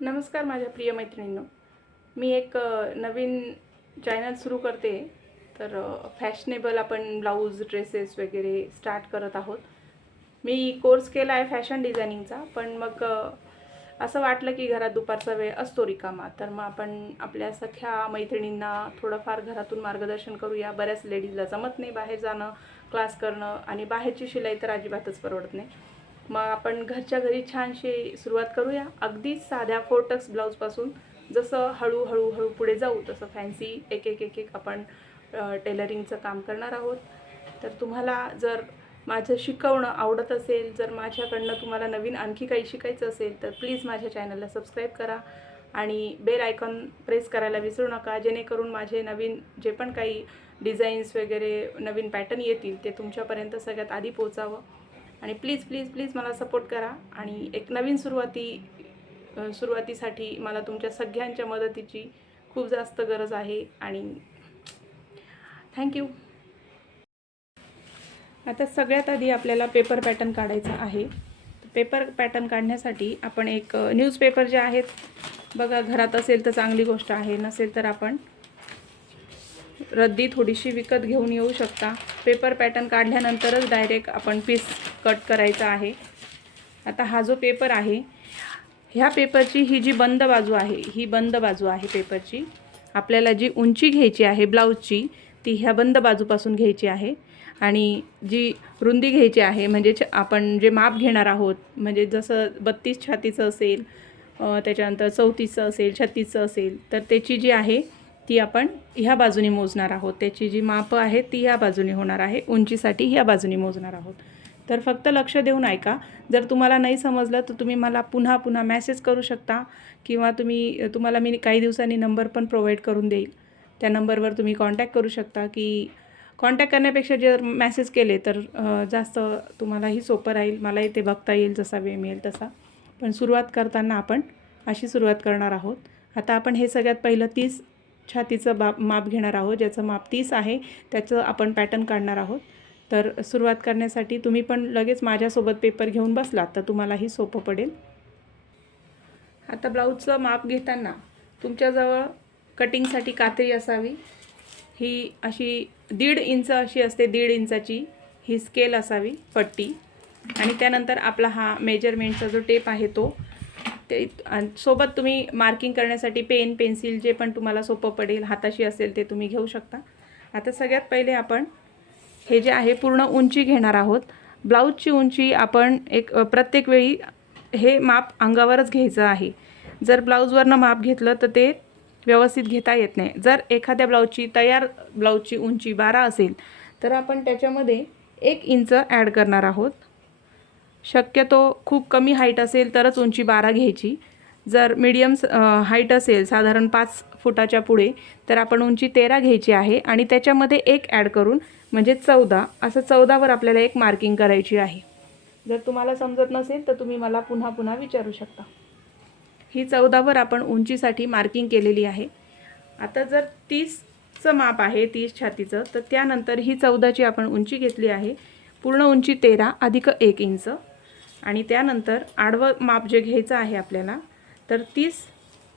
नमस्कार माझ्या प्रिय मैत्रिणींनो. मी एक नवीन चॅनल सुरू करते. तर फॅशनेबल आपण ब्लाऊज ड्रेसेस वगैरे स्टार्ट करत आहोत. मी कोर्स केला आहे फॅशन डिझायनिंगचा पण मग असं वाटलं की घरात दुपारचा वेळ असतो रिकामा. तर मग आपण आपल्या सख्या मैत्रिणींना थोडंफार घरातून मार्गदर्शन करूया. बऱ्याच लेडीजला जमत नाही बाहेर जाणं क्लास करणं आणि बाहेरची शिलाई तर अजिबातच परवडत नाही. मग आपण घरच्या घरी छानशी सुरुवात करूया. अगदी साध्या फोर्टक्स ब्लाऊजपासून. जसं हळूहळू हळू पुढे जाऊ तसं फॅन्सी एक एक एक एक आपण टेलरिंगचं काम करणार आहोत. तर तुम्हाला जर माझं शिकवणं आवडत असेल जर माझ्याकडनं तुम्हाला नवीन आणखी काही शिकायचं असेल तर प्लीज माझ्या चॅनलला सबस्क्राईब करा आणि बेल आयकॉन प्रेस करायला विसरू नका. जेणेकरून माझे नवीन जे पण काही डिझाईन्स वगैरे नवीन पॅटर्न येतील ते तुमच्यापर्यंत सगळ्यात आधी पोचावं आणि प्लीज प्लीज प्लीज मला सपोर्ट करा. आणि एक नवीन सुरुवाती सुरुवातीसाठी मला तुमच्या सगळ्यांच्या मदतीची खूप जास्त गरज आहे. आणि थँक्यू आता सगळ्यात आधी आपल्याला पेपर पॅटर्न काढायचा आहे. पेपर पॅटर्न काढण्यासाठी आपण एक न्यूजपेपर जे आहेत बघा घरात असेल तर चांगली गोष्ट आहे नसेल तर आपण रद्दी थोडीशी विकत घेऊन येऊ शकता. पेपर पॅटर्न काढल्यानंतरच डायरेक्ट आपण पीस कट करायचा आहे. आता हा जो पेपर आहे ह्या पेपरची ही जी बंद बाजू आहे ही बंद बाजू आहे पेपरची. आपल्याला जी उंची घ्यायची आहे ब्लाऊजची ती ह्या बंद बाजूपासून घ्यायची आहे. आणि जी रुंदी घ्यायची आहे म्हणजे छ- आपण जे माप घेणार आहोत म्हणजे जसं बत्तीस छातीचं असेल त्याच्यानंतर चौतीसचं असेल छत्तीसचं असेल तर त्याची जी आहे ती आपण ह्या बाजूने मोजणार आहोत. त्याची जी मापं आहेत ती ह्या बाजूने होणार आहे. उंचीसाठी ह्या बाजूने मोजणार आहोत. तर फक्त लक्ष देऊन ऐका. जर तुम्हाला नाही समजलं तर तुम्ही मला पुन्हा पुन्हा मॅसेज करू शकता किंवा तुम्ही तुम्हाला मी काही दिवसांनी नंबर पण प्रोव्हाइड करून देईल. त्या नंबरवर तुम्ही कॉन्टॅक्ट करू शकता की कॉन्टॅक्ट करण्यापेक्षा जर मॅसेज केले तर जास्त तुम्हालाही सोपं राहील. मलाही ते बघता येईल जसा वेळ मिळेल तसा. पण सुरुवात करताना आपण अशी सुरुवात करणार आहोत. आता आपण हे सगळ्यात पहिलं तीस छातीचं बाप माप घेणार आहोत ज्याचं माप तीस आहे त्याचं आपण पॅटर्न काढणार आहोत. तर सुरुवात करण्यासाठी तुम्ही पण लगेच माझ्यासोबत पेपर घेऊन बसलात तर तुम्हालाही सोपं पडेल. आता ब्लाऊजचं माप घेताना तुमच्याजवळ कटिंगसाठी कात्री असावी. ही अशी दीड इंच अशी असते दीड इंचाची. ही स्केल असावी पट्टी. आणि त्यानंतर आपला हा मेजरमेंटचा जो टेप आहे तो ते आणि सोबत तुम्ही मार्किंग करण्यासाठी पेन पेन्सिल जे पण तुम्हाला सोपं पडेल हाताशी असेल ते तुम्ही घेऊ शकता. आता सगळ्यात पहिले आपण हे जे आहे पूर्ण उंची घेणार आहोत. ब्लाऊजची उंची आपण एक प्रत्येक वेळी हे माप अंगावरच घ्यायचं आहे. जर ब्लाऊजवरनं माप घेतलं तर ते व्यवस्थित घेता येत नाही. जर एखाद्या ब्लाऊजची तयार ब्लाऊजची उंची बारा असेल तर आपण त्याच्यामध्ये एक इंच ॲड करणार आहोत. शक्यतो खूप कमी हाईट असेल तरच उंची बारा घ्यायची. जर मीडियम हाईट असेल साधारण पाच फुटाच्या पुढे तर आपण उंची तेरा घ्यायची आहे आणि त्याच्यामध्ये एक ॲड करून म्हणजे चौदा असं चौदावर आपल्याला एक मार्किंग करायची आहे. जर तुम्हाला समजत नसेल तर तुम्ही मला पुन्हा पुन्हा विचारू शकता. ही चौदावर आपण उंचीसाठी मार्किंग केलेली आहे. आता जर तीसचं माप आहे तीस छातीचं तर त्यानंतर ही चौदाची आपण उंची घेतली आहे. पूर्ण उंची तेरा अधिक एक इंच. आणि त्यानंतर आडवं माप जे घ्यायचं आहे आपल्याला तर तीस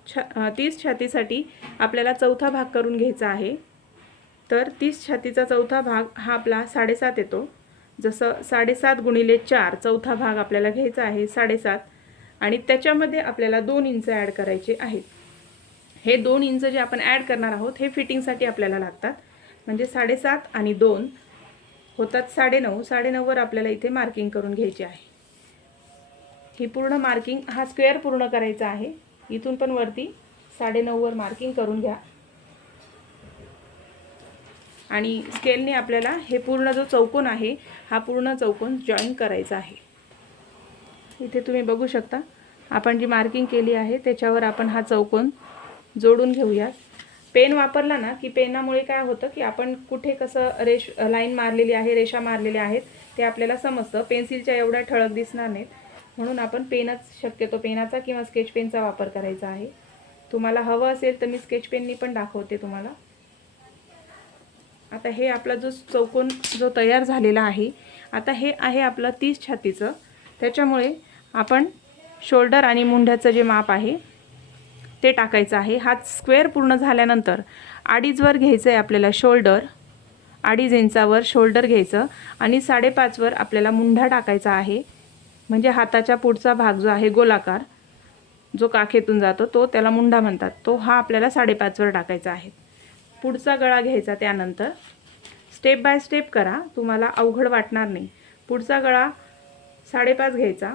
छा तीस छातीसाठी आपल्याला चौथा भाग करून घ्यायचा आहे. तर तीस छातीचा चौथा भाग हा आपला साडेसात येतो. जसं साडेसात गुणिले चार चौथा भाग आपल्याला घ्यायचा आहे साडेसात. आणि त्याच्यामध्ये आपल्याला दोन इंच ॲड करायचे आहेत. हे दोन इंच जे आपण ॲड करणार आहोत हे फिटिंगसाठी आपल्याला लागतात. म्हणजे साडेसात आणि दोन होतात साडेनऊ. साडेनऊवर आपल्याला इथे मार्किंग करून घ्यायची आहे. ही पूर्ण मार्किंग हा स्क्वेअर पूर्ण करायचा आहे. इथून पण वरती साडेनऊवर मार्किंग करून घ्या. आणि स्केलने आपल्याला हे पूर्ण जो चौकोन आहे हा पूर्ण चौकोन जॉईन करायचा आहे. इथे तुम्ही बघू शकता आपण जी मार्किंग केली आहे त्याच्यावर आपण हा चौकोन जोडून घेऊयात. पेन वापरला ना की पेनामुळे काय होतं की आपण कुठे कसं रेश लाईन मारलेली आहे रेषा मारलेल्या आहेत ते आपल्याला समजतं. पेन्सिलच्या एवढ्या ठळक दिसणार नाहीत. म्हणून आपण पेनच शक्यतो पेनाचा किंवा स्केच पेनचा वापर करायचा आहे. तुम्हाला हवं असेल तर मी स्केच पेननी पण दाखवते तुम्हाला. आता हे आपला जो चौकोन जो तयार झालेला आहे आता हे आहे आपलं तीस छातीचं. त्याच्यामुळे आपण शोल्डर आणि मुंढ्याचं जे माप आहे ते टाकायचं आहे. हा स्क्वेअर पूर्ण झाल्यानंतर अडीचवर घ्यायचं आहे आपल्याला शोल्डर. अडीच इंचावर शोल्डर घ्यायचं आणि साडेपाचवर आपल्याला मुंढा टाकायचा आहे. म्हणजे हाताच्या पुढचा भाग जो आहे गोलाकार जो काखेतून जातो तो त्याला मुंडा म्हणतात. तो हा आपल्याला साडेपाचवर टाकायचा आहे. पुढचा गळा घ्यायचा त्यानंतर. स्टेप बाय स्टेप करा. तुम्हाला अवघड वाटणार नाही. पुढचा गळा साडेपाच घ्यायचा.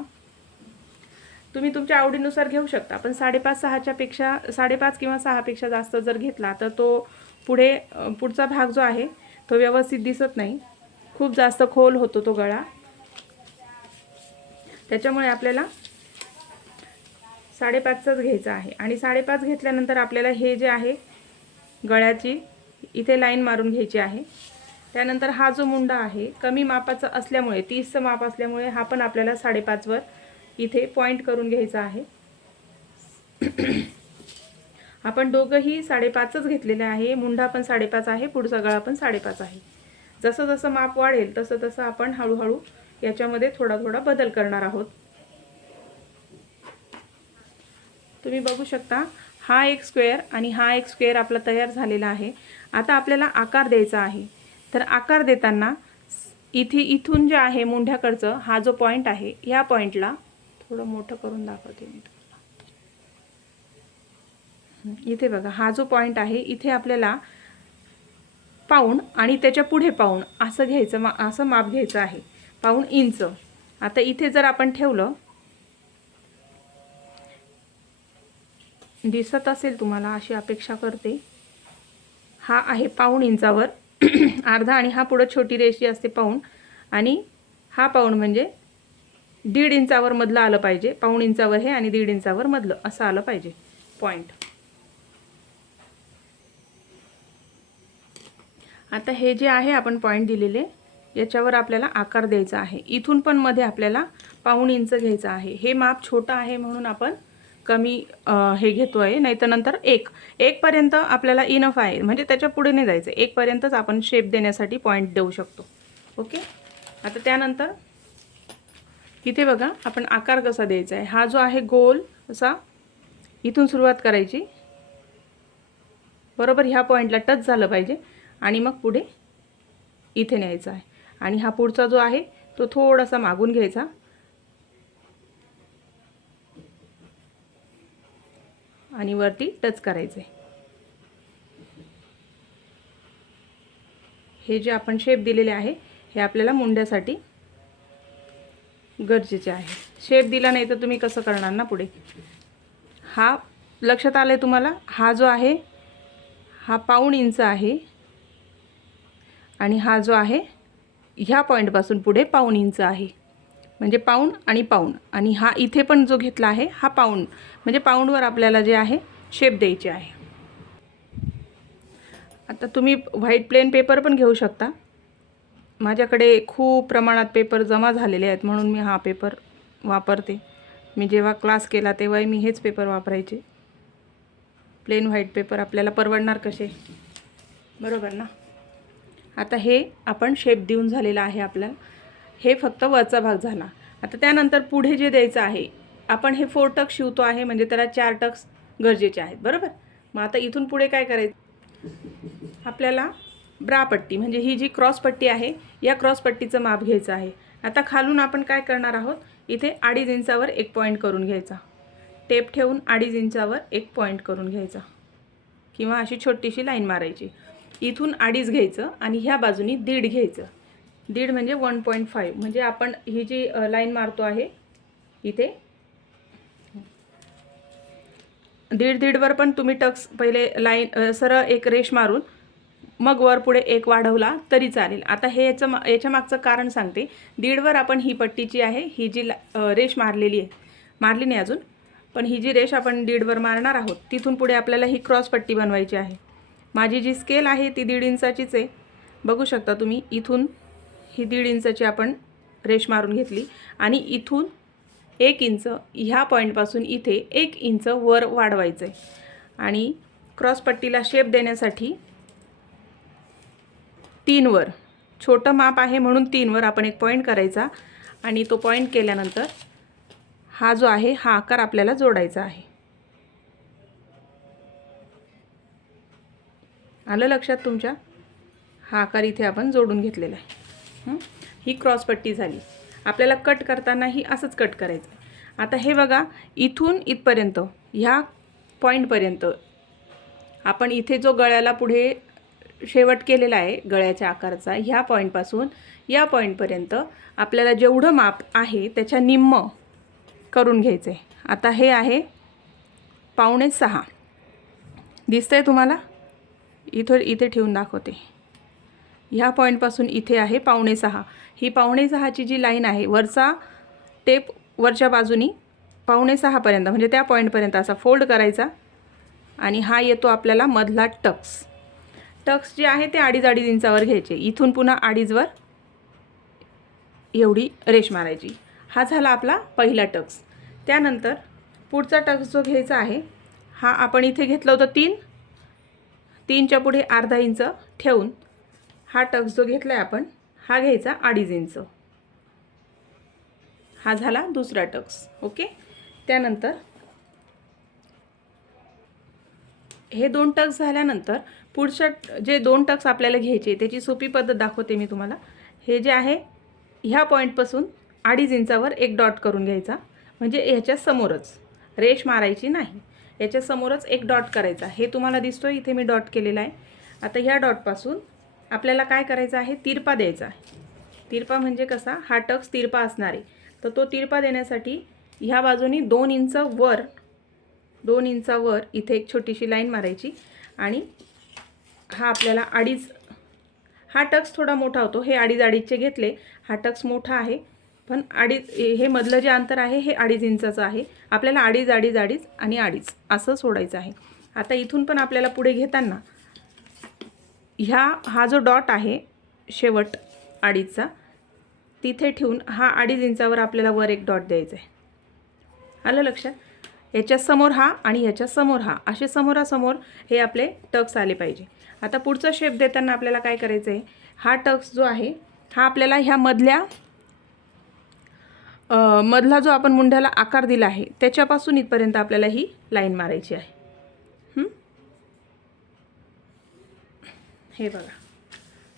तुम्ही तुमच्या आवडीनुसार घेऊ शकता पण साडेपाच सहाच्या पेक्षा साडेपाच किंवा सहापेक्षा जास्त जर घेतला तर तो पुढे पुढचा भाग जो आहे तो व्यवस्थित दिसत नाही. खूप जास्त खोल होतो तो गळा. त्याच्यामुळे आपल्याला साडेपाचचाच घ्यायचा आहे. आणि साडेपाच घेतल्यानंतर आपल्याला हे जे आहे गळ्याची इथे लाईन मारून घ्यायची आहे. त्यानंतर हा जो मुंडा आहे कमी मापाचा असल्यामुळे तीसचं माप असल्यामुळे हा पण आपल्याला साडेपाचवर इथे पॉईंट करून घ्यायचा आहे. आपण दोघंही साडेपाचच घेतलेले आहे. मुंडा पण साडेपाच आहे पुढचा गळा पण साडेपाच आहे. जसं जसं माप वाढेल तसं तसं आपण हळूहळू याच्यामध्ये थोडा थोडा बदल करणार आहोत. तुम्ही बघू शकता हा एक स्क्वेअर आणि हा एक स्क्वेअर आपला तयार झालेला आहे. आता आपल्याला आकार द्यायचा आहे. तर आकार देताना इथे इथून जे आहे मुंढ्याकडचं हा जो पॉईंट आहे ह्या पॉईंटला थोडं मोठं करून दाखवते मी तुम्हाला. इथे बघा हा जो पॉईंट आहे इथे आपल्याला पाऊण आणि त्याच्या पुढे पाऊण असं घ्यायचं मा असं माप घ्यायचं आहे. पाऊण इंच. आता इथे जर आपण ठेवलं दिसत असेल तुम्हाला अशी अपेक्षा करते. हा आहे पाऊण इंचावर. अर्धा आणि हा पुढं छोटी रेषी असते पाऊण. आणि हा पाऊण म्हणजे दीड इंचावर मधलं आलं पाहिजे. पाऊण इंचावर हे आणि दीड इंचावर मधलं. असं आलं पाहिजे. पॉईंट आता हे जे आहे आपण पॉईंट दिलेले. याच्यावर आपल्याला आकार द्यायचा आहे. इथून पण मध्ये आपल्याला पाऊण इंच घ्यायचं आहे. हे माप छोटं आहे म्हणून आपण कमी हे घेतो आहे नाही तर नंतर एक. एकपर्यंत आपल्याला इनफ आहे. म्हणजे त्याच्या पुढे नाही जायचं. एकपर्यंतच आपण शेप देण्यासाठी पॉईंट देऊ शकतो. ओके आता त्यानंतर इथे बघा आपण आकार कसा द्यायचा आहे. हा जो आहे गोल असा इथून सुरुवात करायची. बरोबर ह्या पॉईंटला टच झालं पाहिजे. आणि मग पुढे इथे न्यायचं आहे. आणि हा पुढचा जो आहे तो थोडासा मागून घ्यायचा. आणि वरती टच करायचे. हे जे आपण शेप दिलेले आहे हे आपल्याला मुंड्यासाठी गरजेचे आहे. शेप दिला नाही तर तुम्ही कसं करणार ना पुढे? हा लक्षात आलं आहे तुम्हाला? हा जो आहे हा पाऊण इंच आहे. आणि हा जो आहे ह्या पॉईंटपासून पुढे पाऊण इंच आहे. म्हणजे पाऊण आणि पाऊण आणि हा इथे पण जो घेतला आहे हा पाऊण म्हणजे पाऊंडवर आपल्याला जे आहे शेप द्यायची आहे. आता तुम्ही व्हाईट प्लेन पेपर पण घेऊ शकता. माझ्याकडे खूप प्रमाणात पेपर जमा झालेले आहेत म्हणून मी हा पेपर वापरते. मी जेव्हा क्लास केला तेव्हाही मी हेच पेपर वापरायचे. प्लेन व्हाईट पेपर आपल्याला परवडणार कसे? बरोबर ना? आता हे आपण शेप देऊन झालेला आहे आपल्याला. हे फक्त वरचा भाग झाला. आता त्यानंतर पुढे जे द्यायचं आहे आपण हे फोर टक्स शिवतो आहे म्हणजे त्याला चार टक्स गरजेचे आहेत. बरोबर? मग आता इथून पुढे काय करायचं? आपल्याला ब्रा पट्टी म्हणजे ही जी क्रॉस पट्टी आहे या क्रॉसपट्टीचं माप घ्यायचं आहे. आता खालून आपण काय करणार आहोत? इथे अडीच इंचावर एक पॉईंट करून घ्यायचा. टेप ठेवून अडीच इंचावर एक पॉईंट करून घ्यायचा. किंवा अशी छोटीशी लाईन मारायची. इथून अडीच घ्यायचं आणि ह्या बाजूनी दीड घ्यायचं. दीड म्हणजे वन पॉईंट फाईव्ह. म्हणजे आपण ही जी लाईन मारतो आहे इथे. दीड दीडवर पण तुम्ही टक्स पहिले लाईन सरळ एक रेष मारून मग वर पुढे एक वाढवला तरी चालेल. आता हे याचं मा याच्या मागचं कारण सांगते. दीडवर आपण ही पट्टीची आहे ही जी ला रेष मारलेली आहे मारली नाही अजून पण ही जी रेष आपण दीडवर मारणार आहोत तिथून पुढे आपल्याला ही क्रॉस पट्टी बनवायची आहे. माझी जी स्केल आहे ती दीड इंचाचीच आहे. बघू शकता तुम्ही इथून ही दीड इंचाची आपण रेष मारून घेतली आणि इथून एक इंच ह्या पॉईंटपासून इथे एक इंच वर वाढवायचं आहे आणि क्रॉसपट्टीला शेप देण्यासाठी तीनवर छोटं माप आहे म्हणून तीनवर आपण एक पॉईंट करायचा आणि तो पॉईंट केल्यानंतर हा जो आहे हा आकार आपल्याला जोडायचा आहे. आलं लक्षात तुमच्या? हा आकार इथे आपण जोडून घेतलेला आहे. ही? क्रॉसपट्टी झाली. आपल्याला कट करतानाही असंच कट करायचं आहे. आता हे बघा इथून इथपर्यंत ह्या पॉईंटपर्यंत आपण इथे जो गळ्याला पुढे शेवट केलेला आहे गळ्याच्या आकाराचा ह्या पॉईंटपासून या पॉईंटपर्यंत आपल्याला जेवढं माप आहे त्याच्या निम्म करून घ्यायचं आहे आता हे आहे पावणे सहा. दिसतंय तुम्हाला? इथं इथे ठेवून दाखवते. ह्या पॉईंटपासून इथे आहे पावणे सहा. ही पावणे सहाची जी लाईन आहे वरचा टेप वरच्या बाजूनी पावणे सहापर्यंत म्हणजे त्या पॉईंटपर्यंत असा फोल्ड करायचा आणि हा येतो आपल्याला मधला टक्स. टक्स जे आहे ते अडीच अडीच इंचावर घ्यायचे. इथून पुन्हा अडीचवर एवढी रेश मारायची. हा झाला आपला पहिला टक्स. त्यानंतर पुढचा टक्स जो घ्यायचा आहे हा आपण इथे घेतलं होतं तीन तीनच्या पुढे अर्धा इंच ठेवून हा टक्स जो घेतला आहे आपण हा घ्यायचा अडीच इंच. हा झाला दुसरा टक्स ओके? त्यानंतर हे दोन टक्स झाल्यानंतर पुढच्या जे दोन टक्स आपल्याला घ्यायचे त्याची सोपी पद्धत दाखवते मी तुम्हाला. हे जे आहे ह्या पॉईंटपासून अडीच इंचावर एक डॉट करून घ्यायचा. म्हणजे ह्याच्या समोरच. रेश मारायची नाही. याच्यासमोरच एक डॉट करायचा हे तुम्हाला दिसतो इथे मी डॉट केलेला आहे. आता ह्या डॉटपासून आपल्याला काय करायचं आहे? तिरपा द्यायचा आहे. तिरपा म्हणजे कसा? हा टक्स तिरपा असणार आहे. तर तो तिरपा देण्यासाठी ह्या बाजूनी दोन इंच वर दोन इंचावर इथे एक छोटीशी लाईन मारायची आणि हा आपल्याला अडीच हा टक्स थोडा मोठा होतो. हे अडीच अडीचचे घेतले. हा टक्स मोठा आहे. पण अडीच हे मधलं जे अंतर आहे हे अडीच इंचाचं आहे. आपल्याला अडीच अडीच अडीच आणि अडीच असं सोडायचं आहे. आता इथून पण आपल्याला पुढे घेताना ह्या हा जो डॉट आहे शेवट अडीचचा तिथे ठेवून हा अडीच इंचावर आपल्याला वर एक डॉट द्यायचा आहे आलं लक्षात? याच्यासमोर हा आणि याच्यासमोर हा. असे समोरासमोर हे आपले टक्स आले पाहिजे. आता पुढचा शेप देताना आपल्याला काय करायचं आहे हा टक्स जो आहे हा आपल्याला ह्या मधल्या मधला जो आपण मुंड्याला आकार दिला आहे त्याच्यापासून इथपर्यंत आपल्याला ही लाईन मारायची आहे. हे? बघा.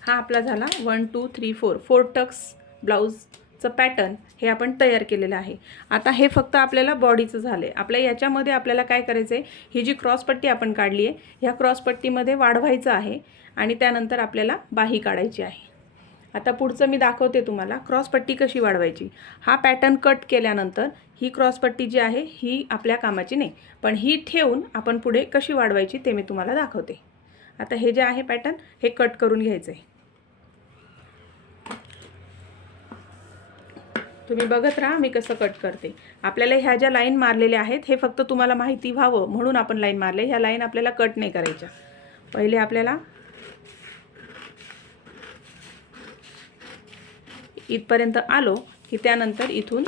हा आपला झाला one two three four. Four tucks ब्लाऊजचं pattern हे आपण तयार केलेलं आहे. आता हे फक्त आपल्याला बॉडीचं झालं आहे आपल्या याच्यामध्ये आपल्याला काय करायचं आहे ही जी क्रॉसपट्टी आपण काढली आहे ह्या क्रॉसपट्टीमध्ये वाढवायचं आहे आणि त्यानंतर आपल्याला बाही काढायची आहे. आता पुढचं मी दाखवते तुम्हाला. क्रॉसपट्टी कशी वाढवायची? हा पॅटर्न कट केल्यानंतर ही क्रॉसपट्टी जी आहे ही आपल्या कामाची नाही. पण ही ठेवून आपण पुढे कशी वाढवायची ते मी तुम्हाला दाखवते. आता हे जे आहे पॅटर्न हे कट करून घ्यायचं आहे तुम्ही बघत राहा मी कसं कट करते. आपल्याला ह्या ज्या लाईन मारलेल्या आहेत हे फक्त तुम्हाला माहिती व्हावं म्हणून आपण लाईन मारले. ह्या लाईन आपल्याला कट नाही करायच्या. पहिले आपल्याला इथपर्यंत आलो की त्यानंतर इथून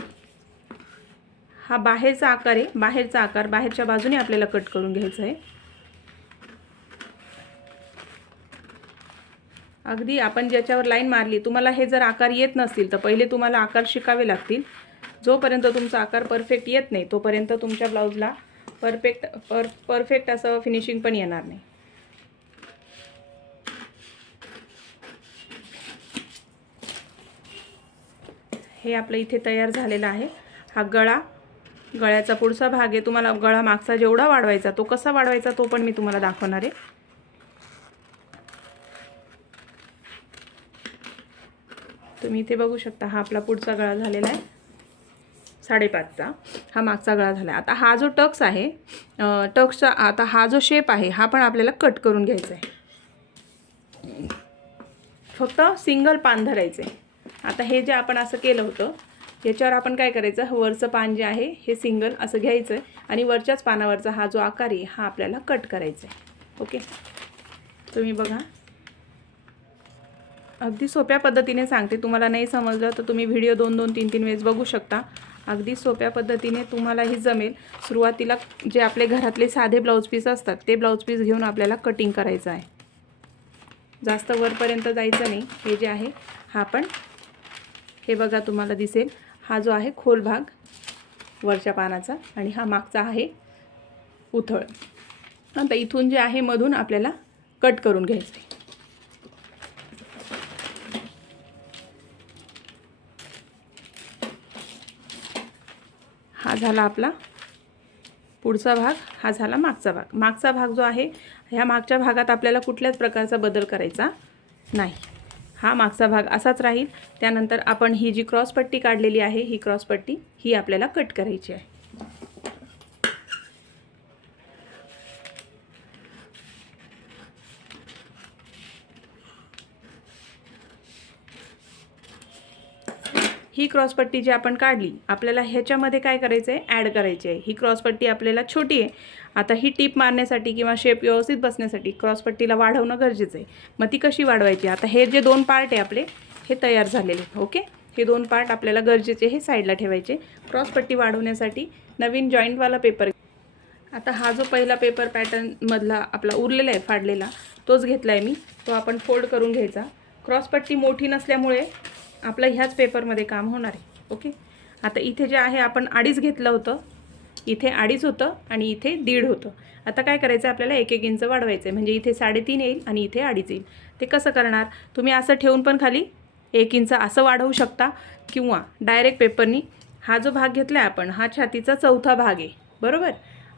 हा बाहेरचा आकार आहे. बाहेरचा आकार बाहेरच्या बाजूने आपल्याला कट करून घ्यायचा आहे. अगदी आपण ज्याच्यावर लाईन मारली तुम्हाला हे जर आकार येत नसतील तर पहिले तुम्हाला आकार शिकावे लागतील. जोपर्यंत तुमचा आकार परफेक्ट येत नाही तोपर्यंत तुमच्या ब्लाऊजला परफेक्ट पर परफेक्ट असं फिनिशिंग पण येणार नाही. हे आपलं इथे तयार झालेलं आहे. हा गळा गळ्याचा पुढचा भाग आहे. तुम्हाला गळा मागचा जेवढा वाढवायचा तो कसा वाढवायचा तो पण मी तुम्हाला दाखवणार आहे. तुम्ही इथे बघू शकता हा आपला पुढचा गळा झालेला आहे. साडेपाचचा हा मागचा गळा झाला आहे आता हा जो टक्स आहे टक्सचा आता हा जो शेप आहे हा पण आपल्याला कट करून घ्यायचा आहे. फक्त सिंगल पान धरायचं. आहे आता हे जे आपण असं केलं होतं याच्यावर आपण काय करायचं? वरचं पान जे आहे हे सिंगल असं घ्यायचं आहे आणि वरच्याच पानावरचा हा जो आकार आहे हा आपल्याला कट करायचा आहे ओके? तुम्ही बघा. अगदी सोप्या पद्धतीने सांगते. तुम्हाला नाही समजलं तर तुम्ही व्हिडिओ दोन दोन तीन तीन वेळेस बघू शकता. अगदी सोप्या पद्धतीने तुम्हालाही जमेल. सुरुवातीला जे आपले घरातले साधे ब्लाऊज पीस असतात ते ब्लाऊज पीस घेऊन आपल्याला कटिंग करायचं आहे. जास्त वरपर्यंत जायचं नाही. हे जे आहे हा पण हे बघा तुम्हाला दिसेल. हा जो आहे खोल भाग वरच्या पानाचा आणि हा मागचा आहे उथळ. आता इथून जे आहे मधून आपल्याला कट करून घ्यायचं आहे हा झाला आपला पुढचा भाग हा झाला मागचा भाग. मागचा भाग जो आहे ह्या मागच्या भागात आपल्याला कुठल्याच प्रकारचा बदल करायचा नाही. हा मागचा भाग असाच राहील. त्यानंतर आपण ही जी क्रॉसपट्टी काढलेली आहे ही क्रॉसपट्टी ही आपल्याला कट करायची आहे. ही क्रॉसपट्टी जी आपण काढली आपल्याला ह्याच्यामध्ये काय करायचं आहे ॲड करायची आहे ही क्रॉसपट्टी आपल्याला छोटी आहे. आता ही टीप मारण्यासाठी किंवा शेप व्यवस्थित बसण्यासाठी क्रॉसपट्टीला वाढवणं गरजेचं आहे मग ती कशी वाढवायची? आता हे जे दोन पार्ट आहे आपले हे तयार झालेले ओके हे दोन पार्ट आपल्याला गरजेचे हे साईडला ठेवायचे. क्रॉसपट्टी वाढवण्यासाठी नवीन जॉईंटवाला पेपर आता हा जो पहिला पेपर पॅटर्नमधला आपला उरलेला आहे फाडलेला तोच घेतला आहे मी. तो आपण फोल्ड करून घ्यायचा. क्रॉसपट्टी मोठी नसल्यामुळे आपलं ह्याच पेपरमध्ये काम होणार आहे ओके? आता इथे जे आहे आपण अडीच घेतलं होतं. इथे अडीच होतं आणि इथे दीड होतं. आता काय करायचं आहे आपल्याला? एक एक इंच वाढवायचं आहे म्हणजे इथे साडेतीन येईल आणि इथे अडीच येईल. ते कसं करणार? तुम्ही असं ठेवून पण खाली एक इंच असं वाढवू शकता किंवा डायरेक्ट पेपरनी हा जो भाग घेतला आहे आपण हा छातीचा चौथा भाग आहे. बरोबर?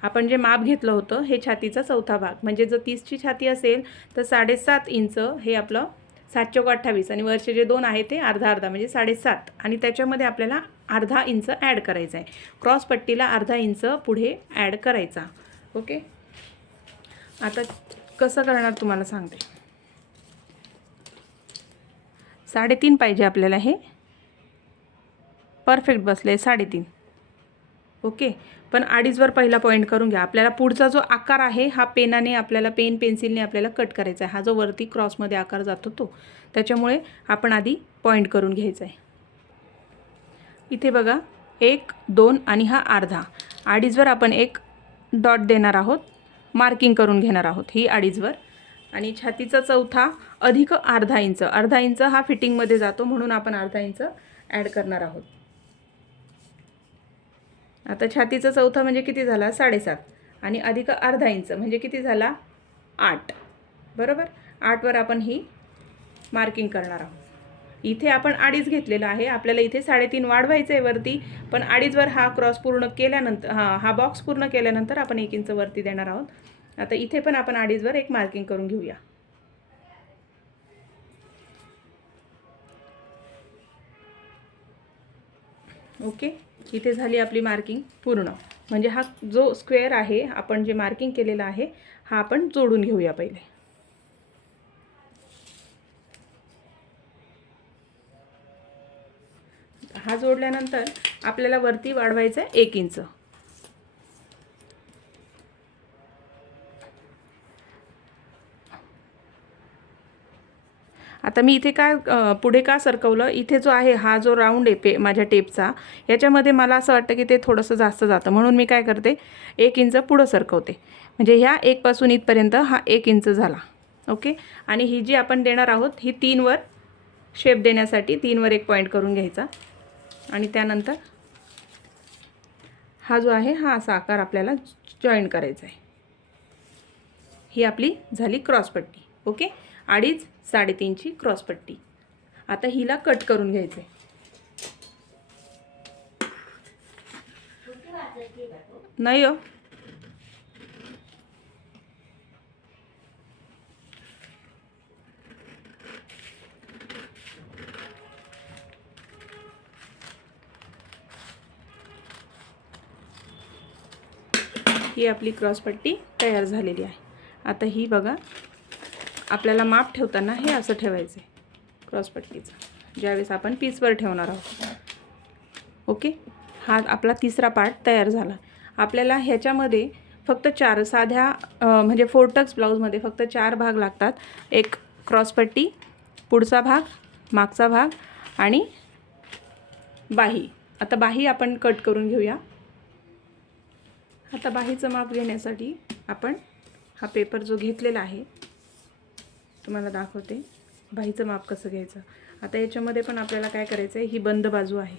आपण जे माप घेतलं होतं हे छातीचा चौथा भाग. म्हणजे जर तीसची छाती असेल तर साडेसात इंच हे आपलं सात चौक अठ्ठावीस आणि वरचे जे दोन आहे ते अर्धा अर्धा म्हणजे साडेसात. आणि त्याच्यामध्ये आपल्याला अर्धा इंच ॲड करायचा आहे. क्रॉस पट्टीला अर्धा इंच पुढे ॲड करायचा. ओके? आता कसं करणार तुम्हाला सांगते. साडेतीन पाहिजे आपल्याला हे. परफेक्ट बसले साडेतीन. ओके? पण अडीचवर पहिला पॉईंट करून घ्या. आपल्याला पुढचा जो आकार आहे हा पेनाने आपल्याला पेन पेन्सिलने आपल्याला कट करायचा आहे. हा जो वरती क्रॉसमध्ये आकार जातो तो. त्याच्यामुळे आपण आधी पॉईंट करून घ्यायचा आहे. इथे बघा एक दोन आणि हा अर्धा. अडीचवर आपण एक डॉट देणार आहोत. मार्किंग करून घेणार आहोत ही अडीचवर आणि छातीचा चौथा अधिक अर्धा इंच. अर्धा इंच हा फिटिंगमध्ये जातो म्हणून आपण अर्धा इंच ॲड करणार आहोत. आता छातीचा चौथा म्हणजे किती झाला? साडेसात. आणि अधिक अर्धा इंच म्हणजे किती झाला? आठ. बरोबर? आठवर आपण ही मार्किंग करणार आहोत. इथे आपण अडीच घेतलेला आहे. आपल्याला इथे साडेतीन वाढवायचं आहे वरती पण अडीचवर हा क्रॉस पूर्ण केल्यानंतर हा हा बॉक्स पूर्ण केल्यानंतर आपण एक इंच वरती देणार आहोत. आता इथे पण आपण अडीचवर एक मार्किंग करून घेऊया. ओके? इथे झाली आपली मार्किंग पूर्ण. म्हणजे हा जो स्क्वेअर आहे आपण जे मार्किंग केलेला आहे हा आपण जोडून घेऊया पहिले. हा जोडल्यानंतर आपल्याला वरती वाढवायचं आहे एक इंच. आता मी इथे काय पुढे का सरकवलं? इथे जो आहे हा जो राऊंड आहे पे माझ्या टेपचा याच्यामध्ये मला असं वाटतं की ते थोडंसं जास्त जातं. म्हणून मी काय करते एक इंच पुढं सरकवते. म्हणजे ह्या एकपासून इथपर्यंत हा एक इंच झाला. ओके? आणि ही जी आपण देणार आहोत ही तीनवर शेप देण्यासाठी तीनवर एक पॉईंट करून घ्यायचा. आणि त्यानंतर हा जो आहे हा असा आकार आपल्याला जॉईन करायचा आहे. ही आपली झाली क्रॉसपट्टी. ओके? अडीच साडेतीनची क्रॉसपट्टी आता हिला कट करून घ्यायचं नाही हो. ही आपली क्रॉसपट्टी तयार झालेली आहे. आता ही बघा. आपल्याला माप ठेवताना हे असं ठेवायचं आहे क्रॉसपट्टीचं ज्यावेळेस आपण पीसवर ठेवणार आहोत. ओके? हा आपला तिसरा पार्ट तयार झाला. आपल्याला ह्याच्यामध्ये फक्त चार साध्या म्हणजे फोर्टक्स ब्लाऊजमध्ये फक्त चार भाग लागतात. एक क्रॉसपट्टी पुढचा भाग मागचा भाग आणि बाही. आता बाही आपण कट करून घेऊया. आता बाहीचं माप घेण्यासाठी आपण हा पेपर जो घेतलेला आहे तुम्हाला दाखवते. बाहीचं माप कसं घ्यायचं? आता याच्यामध्ये पण आपल्याला काय करायचं आहे ही बंद बाजू आहे.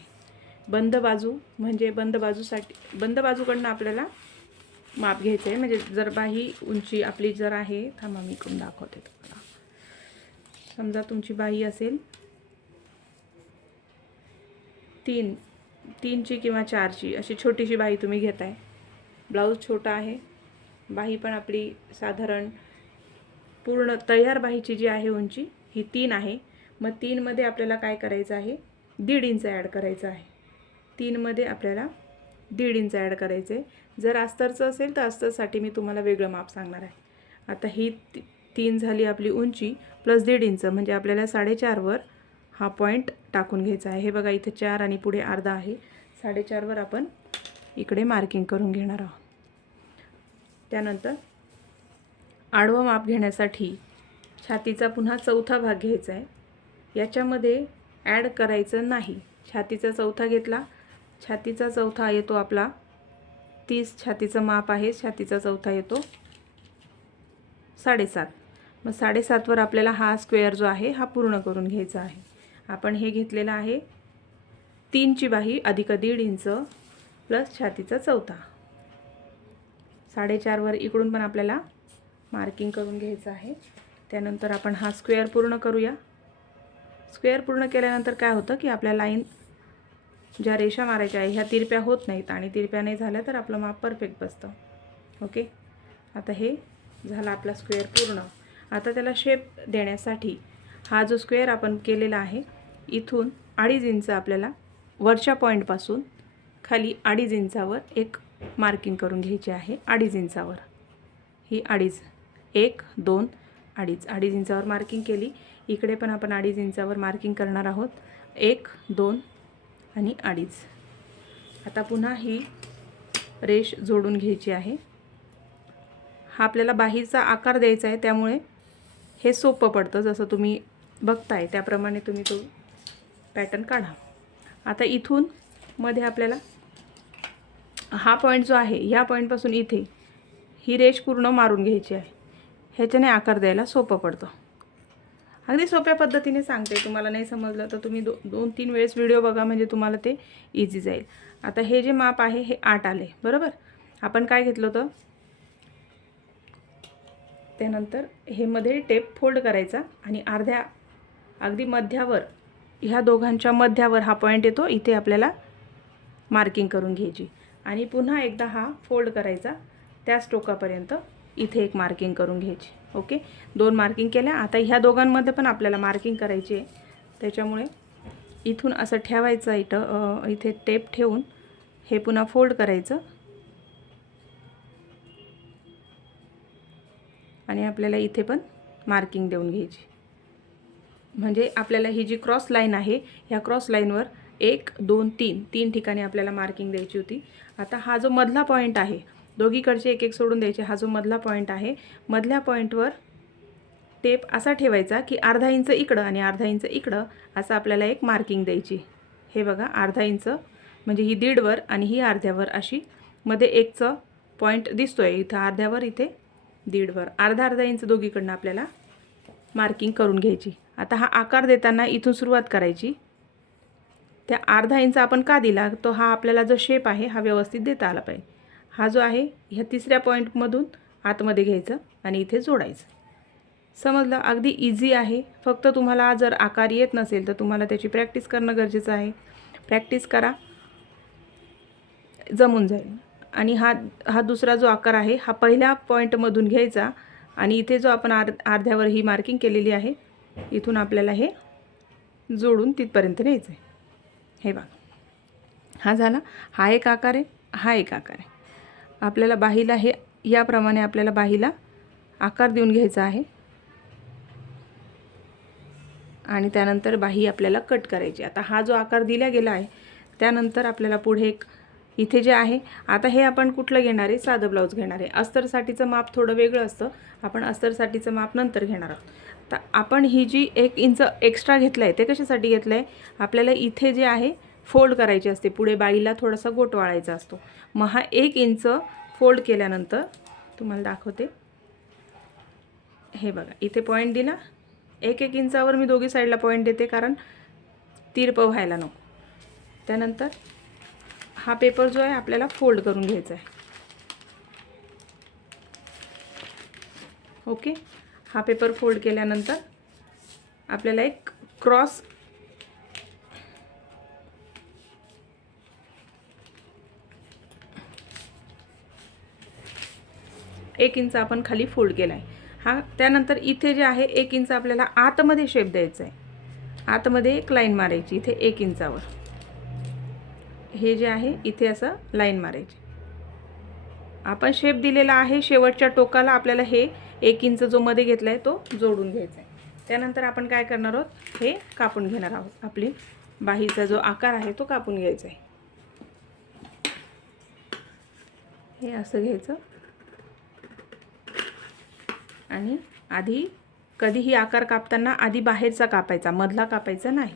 बंद बाजू म्हणजे बंद बाजूसाठी बंद बाजूकडनं आपल्याला माप घ्यायचं आहे म्हणजे जर बाही उंची आपली जर आहे थांबा मी इकडून दाखवते तुम्हाला. समजा तुमची बाही असेल तीन तीनची किंवा चारची अशी छोटीशी बाही तुम्ही घेताय. ब्लाऊज छोटा आहे. बाही पण आपली साधारण पूर्ण तयार बाहीची जी आहे उंची ही तीन आहे. मग तीनमध्ये आपल्याला काय करायचं आहे? दीड इंच ॲड करायचं आहे. तीनमध्ये आपल्याला दीड इंच ॲड करायचं आहे. जर अस्तरचं असेल तर अस्तरसाठी मी तुम्हाला वेगळं माप सांगणार आहे. आता ही तीन झाली आपली उंची प्लस दीड इंच म्हणजे आपल्याला साडेचारवर हा पॉईंट टाकून घ्यायचा आहे. हे बघा इथे चार आणि पुढे अर्धा आहे. साडेचारवर आपण इकडे मार्किंग करून घेणार आहोत. त्यानंतर आडवं माप घेण्यासाठी छातीचा पुन्हा चौथा भाग घ्यायचा आहे. याच्यामध्ये ॲड करायचं नाही. छातीचा चौथा घेतला. छातीचा चौथा येतो आपला तीस. छातीचं माप आहे. छातीचा चौथा येतो साडेसात. मग साडेसातवर आपल्याला हा स्क्वेअर जो आहे हा पूर्ण करून घ्यायचा आहे. आपण हे घेतलेलं आहे तीनची बाही अधिक दीड इंच प्लस छातीचा चौथा. साडेचारवर इकडून पण आपल्याला मार्किंग करून घ्यायचं आहे. त्यानंतर आपण हा स्क्वेअर पूर्ण करूया. स्क्वेअर पूर्ण केल्यानंतर काय होतं की आपल्या लाईन ज्या रेषा मारायच्या आहे ह्या तिरप्या होत नाहीत आणि तिरप्या नाही झाल्या तर आपलं माप परफेक्ट बसतं. ओके? आता हे झाला आपला स्क्वेअर पूर्ण. आता त्याला शेप देण्यासाठी हा जो स्क्वेअर आपण केलेला आहे इथून अडीच इंच आपल्याला वरच्या पॉईंटपासून खाली अडीच इंचावर एक मार्किंग करून घ्यायची आहे. अडीच इंचावर. ही अडीच एक दोन अडीच. अडीच इंचावर मार्किंग केली. इकडे पण आपण अडीच इंचावर मार्किंग करणार आहोत. एक दोन आणि अडीच. आता पुन्हा ही रेष जोडून घ्यायची आहे. हा आपल्याला बाहीचा आकार द्यायचा आहे त्यामुळे हे सोपं पडतं जसं तुम्ही बघताय. त्याप्रमाणे तुम्ही तो पॅटर्न काढा. आता इथून मध्ये आपल्याला हा पॉईंट जो आहे ह्या पॉईंटपासून इथे ही रेष पूर्ण मारून घ्यायची आहे. ह्याच्याने आकार द्यायला सोपं पडतं. अगदी सोप्या पद्धतीने सांगते तुम्हाला नाही समजलं तर तुम्ही दो दोन तीन वेळेस व्हिडिओ बघा म्हणजे तुम्हाला ते इझी जाईल. आता हे जे माप आहे हे आठ आले बरोबर? आपण काय घेतलं होतं? त्यानंतर हे मध्ये टेप फोल्ड करायचा आणि अर्ध्या अगदी मध्यावर ह्या दोघांच्या मध्यावर हा पॉईंट येतो इथे आपल्याला मार्किंग करून घ्यायची. आणि पुन्हा एकदा हा फोल्ड करायचा त्याच टोकापर्यंत. इथे एक मार्किंग करून घ्यायची. ओके दोन मार्किंग केल्या. आता ह्या दोघांमध्ये पण आपल्याला मार्किंग करायची आहे. त्याच्यामुळे इथून असं ठेवायचं इथं इथे टेप ठेवून हे पुन्हा फोल्ड करायचं. आणि आपल्याला इथे पण मार्किंग देऊन घ्यायची. म्हणजे आपल्याला ही जी क्रॉस लाईन आहे ह्या क्रॉस लाईनवर एक दोन तीन तीन ठिकाणी आपल्याला मार्किंग द्यायची होती. आता हा जो मधला पॉईंट आहे दोघीकडचे एक एक सोडून द्यायचे. हा जो मधला पॉईंट आहे मधल्या पॉईंटवर टेप असा ठेवायचा की अर्धा इंच इकडं आणि अर्धा इंच इकडं असं आपल्याला एक मार्किंग द्यायची. हे बघा अर्धा इंच म्हणजे ही दीडवर आणि ही अर्ध्यावर अशी मध्ये एकचं पॉईंट दिसतो आहे इथं अर्ध्यावर इथे दीडवर. अर्धा अर्धा इंच दोघीकडनं आपल्याला मार्किंग करून घ्यायची. आता हा आकार देताना इथून सुरुवात करायची. त्या अर्धा इंच आपण का दिला? तो हा आपल्याला जो शेप आहे हा व्यवस्थित देता आला पाहिजे. हा जो आहे ह्या तिसऱ्या पॉईंटमधून आतमध्ये घ्यायचं आणि इथे जोडायचं. समजलं? अगदी इझी आहे. फक्त तुम्हाला जर आकार येत नसेल तर तुम्हाला त्याची प्रॅक्टिस करणं गरजेचं आहे. प्रॅक्टिस करा. जमून जाईल. आणि हा हा दुसरा जो आकार आहे हा पहिल्या पॉईंटमधून घ्यायचा आणि इथे जो आपण आर अर्ध्यावर ही मार्किंग केलेली आहे इथून आपल्याला हे जोडून तिथपर्यंत न्यायचं आहे हे बघा. हा झाला. हा एक आकार आहे. हा एक आकार आहे. आपल्याला बाहीला हे याप्रमाणे आपल्याला बाहीला आकार देऊन घ्यायचा आहे. आणि त्यानंतर बाही आपल्याला कट करायची. आता हा जो आकार दिला गेला आहे त्यानंतर आपल्याला पुढे एक इथे जे आहे आता हे आपण कुठलं घेणार आहे? साधं ब्लाऊज घेणार आहे. अस्तरसाठीचं माप थोडं वेगळं असतं. आपण अस्तरसाठीचं माप नंतर घेणार आहोत. तर आपण ही जी एक इंच एक्स्ट्रा घेतलं आहे ते कशासाठी घेतलं आहे आपल्याला इथे जे आहे फोल्ड करायची असते. पुढे बाईला थोडासा गोट वाळायचा असतो. मग हा एक इंच फोल्ड केल्यानंतर तुम्हाला दाखवते. हे बघा इथे पॉईंट दिला. एक एक इंचावर मी दोघी साईडला पॉईंट देते कारण तिरप व्हायला नको. त्यानंतर हा पेपर जो आहे आपल्याला फोल्ड करून घ्यायचा आहे. ओके हा पेपर फोल्ड केल्यानंतर आपल्याला एक क्रॉस एक इंच आपण खाली फोल्ड केला आहे हा त्यानंतर इथे जे आहे एक इंच आपल्याला आतमध्ये शेप द्यायचा आहे आतमध्ये एक लाईन मारायची इथे एक इंचावर. हे जे आहे इथे असं लाईन मारायची. आपण शेप दिलेला आहे शेवटच्या टोकाला आपल्याला हे एक इंच जो मध्ये घेतला आहे तो जोडून घ्यायचा आहे त्यानंतर आपण काय करणार आहोत? हे कापून घेणार आहोत. आपली बाहीचा जो आकार आहे तो कापून घ्यायचा आहे हे असं घ्यायचं. आणि आधी कधीही आकार कापताना आधी बाहेरचा कापायचा मधला कापायचा नाही.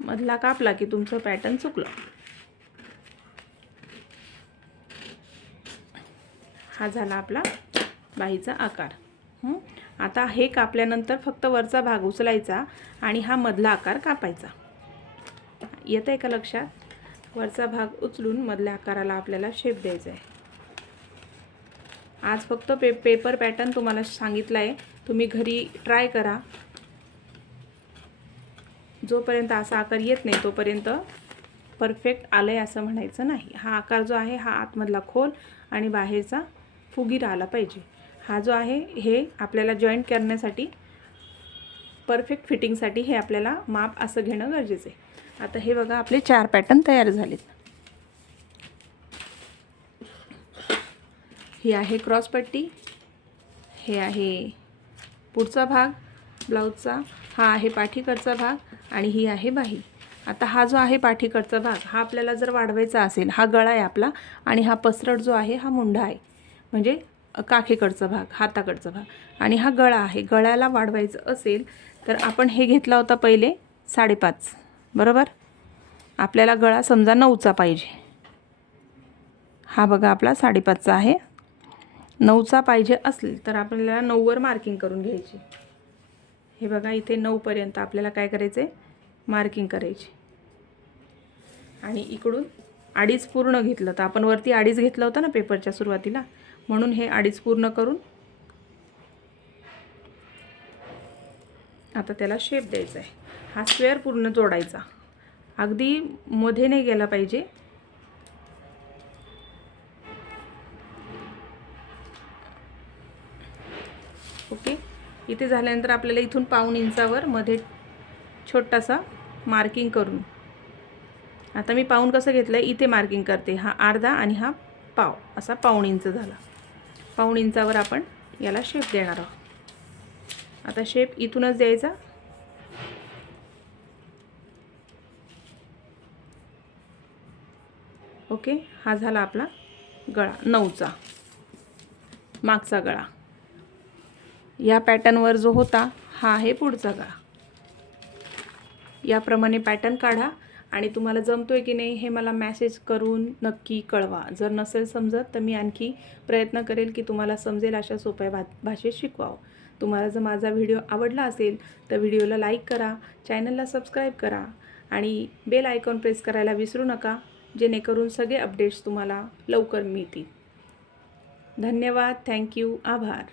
मधला कापला की तुमचं पॅटर्न चुकलं. हा झाला आपला बाहीचा आकार. आता हे कापल्यानंतर फक्त वरचा भाग उचलायचा आणि हा मधला आकार कापायचा. येत आहे का लक्षात? वरचा भाग उचलून मधल्या आकाराला आपल्याला शेप द्यायचा आहे. आज फक्त पे पेपर पॅटर्न तुम्हाला सांगितलं आहे तुम्ही घरी ट्राय करा. जोपर्यंत असा आकार येत नाही तोपर्यंत परफेक्ट आलं आहे असं म्हणायचं नाही. हा आकार जो आहे हा आतमधला खोल आणि बाहेरचा फुगीर आला पाहिजे. हा जो आहे हे आपल्याला जॉईंट करण्यासाठी परफेक्ट फिटिंगसाठी हे आपल्याला माप असं घेणं गरजेचं आहे. आता हे बघा आपले चार पॅटर्न तयार झालेत. ही आहे क्रॉसपट्टी हे आहे पुढचा भाग ब्लाऊजचा हा आहे पाठीकडचा भाग आणि ही आहे बाही. आता हा जो आहे पाठीकडचा भाग हा आपल्याला जर वाढवायचा असेल हा गळा आहे आपला आणि हा पसरट जो आहे हा मुंढा आहे. म्हणजे काखेकडचा भाग हाताकडचा भाग. आणि हा गळा आहे गळ्याला वाढवायचं असेल तर आपण हे घेतला होता पहिले साडेपाच. बरोबर? आपल्याला गळा समजा नऊचा पाहिजे. हा बघा आपला साडेपाचचा आहे. नऊचा पाहिजे असेल तर आपल्याला नऊवर मार्किंग करून घ्यायची. हे बघा इथे नऊपर्यंत आपल्याला काय करायचं आहे मार्किंग करायची. आणि इकडून अडीच पूर्ण घेतलं तर आपण वरती अडीच घेतलं होतं ना पेपरच्या सुरुवातीला म्हणून हे अडीच पूर्ण करून आता त्याला शेप द्यायचा आहे हा स्क्वेअर पूर्ण जोडायचा. अगदी मध्ये नाही गेला पाहिजे. ओके? इथे झाल्यानंतर आपल्याला इथून पाऊण इंचावर मध्ये छोटासा मार्किंग करून. आता मी पाऊण कसं घेतलं आहे इथे मार्किंग करते. हा अर्धा आणि हा पाव. असा पाऊण इंच झाला. पाऊण इंचावर आपण याला शेप देणार आहोत. आता शेप इथूनच द्यायचा. ओके? हा झाला आपला गळा नऊचा. मागचा गळा. या पॅटर्नवर जो होता हा आहे पुढचा गळा. याप्रमाणे पॅटर्न काढा आणि तुम्हाला जमतो आहे की नाही हे मला मॅसेज करून नक्की कळवा. जर नसेल समजत तर मी आणखी प्रयत्न करेल की तुम्हाला समजेल अशा सोप्या भा भाषेत शिकवावं. तुम्हाला जर माझा व्हिडिओ आवडला असेल तर व्हिडिओला लाईक करा चॅनलला सबस्क्राईब करा आणि बेल आयकॉन प्रेस करायला विसरू नका. जेणेकरून सगळे अपडेट्स तुम्हाला लवकर मिळतील. धन्यवाद. थँक्यू आभार.